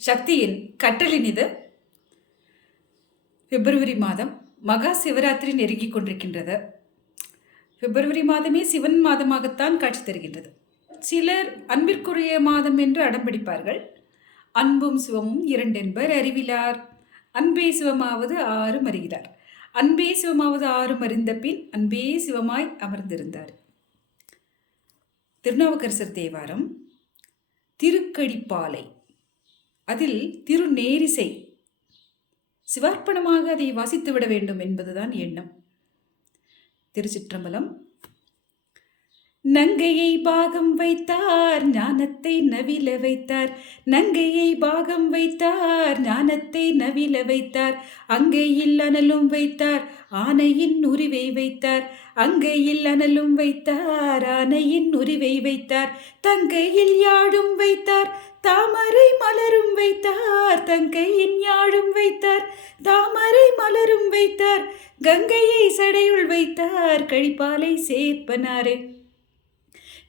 சக்தியின் கற்றலினிது. பிப்ரவரி மாதம் மகா சிவராத்திரி நெருங்கிக் கொண்டிருக்கின்றது. பிப்ரவரி மாதமே சிவன் மாதமாகத்தான் காட்சி தருகின்றது. சிலர் அன்பிற்குரிய மாதம் என்று அடம்பிடிப்பார்கள். அன்பும் சிவமும் இரண்டென்பர் அறிவிலார், அன்பே சிவமாவது ஆறும் அறிகிறார். அன்பே சிவமாவது ஆறும் அறிந்த பின் அன்பே சிவமாய் அமர்ந்திருந்தார். திருநாவுக்கரசர் தேவாரம் திருக்கடிப்பாலை, அதில் திருநேரிசை சிவார்ப்பணமாக அதை வாசித்துவிட வேண்டும் என்பதுதான் எண்ணம். திருச்சிற்றம்பலம். நங்கையை பாகம் வைத்தார் ஞானத்தை நவில வைத்தார், நங்கையை பாகம் வைத்தார் ஞானத்தை நவில வைத்தார், அங்கையில் அனலும் வைத்தார் ஆனையின் உரிவை வைத்தார், அங்கையில் அனலும் வைத்தார் ஆனையின் உரிவை வைத்தார், தங்கையில் யாழும் வைத்தார் தாமரை மலரும் வைத்தார், தங்கையின் யாழும் வைத்தார் தாமரை மலரும் வைத்தார், கங்கையை சடையுள் வைத்தார் கழிப்பாலை சேர்ப்பனாரே,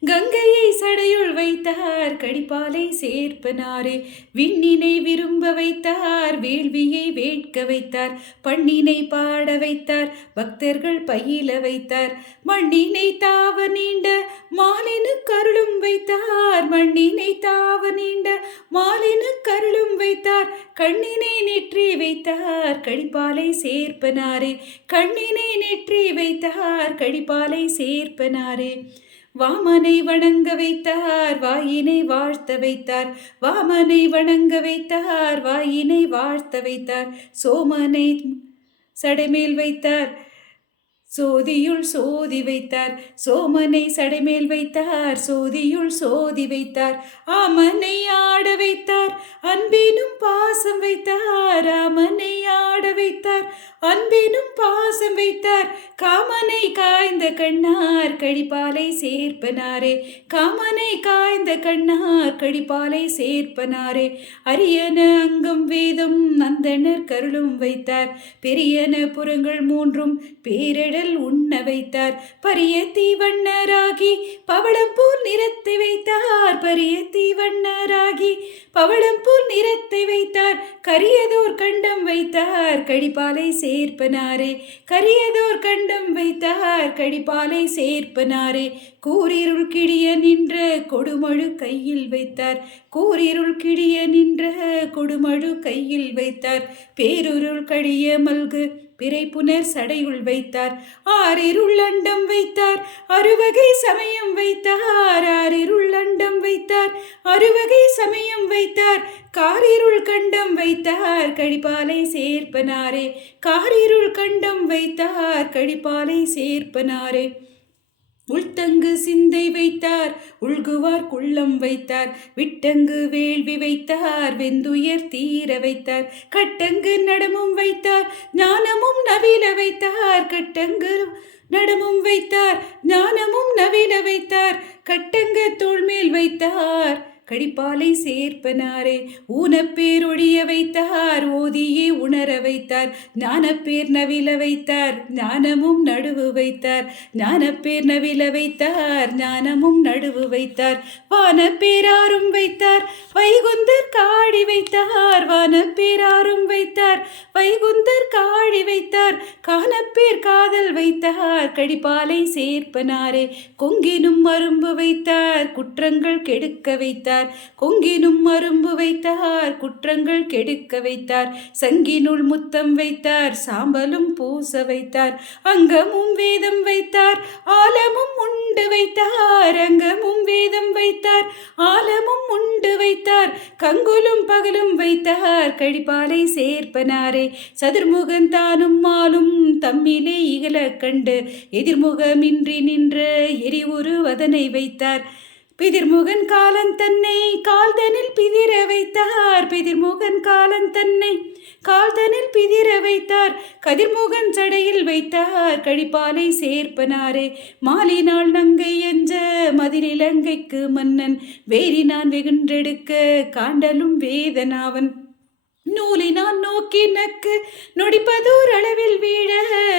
கங்கையை சடையுள் வைத்தார் கடிப்பாலை சேர்ப்பனாரே, விண்ணினை விரும்ப வைத்தார் வேள்வியை வேட்க வைத்தார், பண்ணினை பாட வைத்தார் பக்தர்கள் பயில வைத்தார், மண்ணினை தாவ நீண்ட மாலினு கருளும் வைத்தார், மண்ணினை தாவ நீண்ட மாலினு கருளும் வைத்தார், கண்ணினை நெற்றி வைத்தார் கடிப்பாலை சேர்ப்பனாரே, கண்ணினை நெற்றி வைத்தார் கடிப்பாலை சேர்ப்பனாரே, வாமனை வணங்க வைத்தார் வாயினை வாழ்த்த வைத்தார், வாமனை வணங்க வைத்தார் வாயினை வாழ்த்த வைத்தார், சோமனை சடைமேல் வைத்தார் சோதியுள் சோதி வைத்தார், சோமனை சடைமேல் வைத்தார் சோதியுள் சோதி வைத்தார், ஆமனை ஆட வைத்தார் அன்பினும் பாசம் வைத்தார், ஆமனை ஆட வைத்தார் அன்பினும் பாசம் வைத்தார், காமனை காய்ந்த கண்ணார் கழிப்பாலை சேர்ப்பனாரே, காமனை காய்ந்த கண்ணார் கழிப்பாலை சேர்ப்பனாரே, அரியன அங்கம் வேதம் நந்தனர் கருளும் வைத்தார், பெரியன புறங்கள் மூன்றும் பேரிடல் உண்ண வைத்தார், பரிய தீவண்ணராகி பவளம் போல் நிறத்தை வைத்தார், பரிய தீவண்ணராகி பவளம் போல் நிறத்தை வைத்தார், கரியதோர் கண்டம் வைத்தார் கழிப்பாலை சேர்ப்பனாரே, கரியதோர் கண்டம் வைத்தார் கழிப்பாலை சேர்ப்பனாரே, கூரிருள் கிழிய நின்ற கொடுமழு கையில் வைத்தார், கூரிருள் கிழிய நின்ற கொடுமழு கையில் வைத்தார், பேருருள் கழிய மல்கு பிறை புனர் சடையுள் வைத்தார், ஆறிருள் அண்டம் வைத்தார் அறுவகை சமயம் வைத்தார், ஆறிருள் அண்டம் வைத்தார் அறுவகை சமயம் வைத்தார், காரிருள் கண்டம் வைத்தார் கழிப்பாலை சேர்ப்பனாரே, காரிருள் கண்டம் வைத்தார் கழிப்பாலை சேர்ப்பனாரே, உள்தங்கு சிந்தை வைத்தார் உள்குவார் குள்ளம் வைத்தார், விட்டங்கு வேள்வி வைத்தார் வெந்துயர் தீர வைத்தார், கட்டங்கு நடமும் வைத்தார் ஞானமும் நவில வைத்தார், கட்டங்கு நடமும் வைத்தார் ஞானமும் நவில வைத்தார், கட்டங்க தோள்மேல் வைத்தார் கடிப்பாலை சேர்ப்பனாரே, ஊனப்பேர் ஒழிய வைத்தார் ஓதியே உணர வைத்தார், ஞானப்பேர் நவில வைத்தார் ஞானமும் நடுவு வைத்தார், ஞானப்பேர் நவில வைத்தார் ஞானமும் நடுவு வைத்தார், வானப்பேராரும் வைத்தார் வைகுந்தர் காடி வைத்தார், வானப்பேராரும் வைத்தார் வைகுந்தர் காடி வைத்தார், காணப்பேர் காதல் வைத்தார் கடிப்பாலை சேர்ப்பனாரே, கொங்கினும் அரும்பு வைத்தார் குற்றங்கள் கெடுக்க வைத்தார், கொங்கினும் அரும்பு வைத்தார் குற்றங்கள் கெடுக்க வைத்தார், சங்கினுள் முத்தம் வைத்தார் சாம்பலும் பூச வைத்தார், அங்கமும் வேதம் வைத்தார் ஆலமும் உண்டு வைத்தார், அங்கமும் வேதம் வைத்தார் ஆலமும் உண்டு வைத்தார், கங்குலும் பகலும் வைத்தார் கழிப்பாலை சேர்ப்பனாரே, சதுர்முகன் தானும் மாலும் தம்மிலே இகழ கண்டு எதிர்முகமின்றி நின்ற எரிவுரு வதனை வைத்தார், பிதிர்முகன் காலன் தன்னை கால்தனில் பிதிர வைத்தார், பிதிர்முகன் காலன் தன்னை கால்தனில் பிதிர வைத்தார், கதிர்முகன் சடையில் வைத்தார் கழிப்பாலை சேர்ப்பனாரே, மாலினால் நங்கை என்ற மதிலிலங்கைக்கு மன்னன் வேரினான் வெகுன்றெடுக்க காண்டலும் வேதனாவன், நூலினால் நோக்கி நக்கு நொடிப்பதோர் அளவில் வீழ,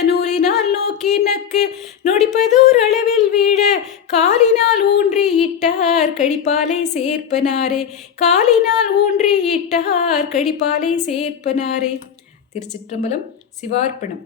நூலினால் நோக்கி நக்கு நொடிப்பதோர் அளவில் வீழ, காலினால் ஊன்றி இட்டார் கழிப்பாலை சேர்ப்பனாரே, காலினால் ஊன்றி இட்டார் கழிப்பாலை சேர்ப்பனாரே. திருச்சிற்றம்பலம். சிவார்ப்பணம்.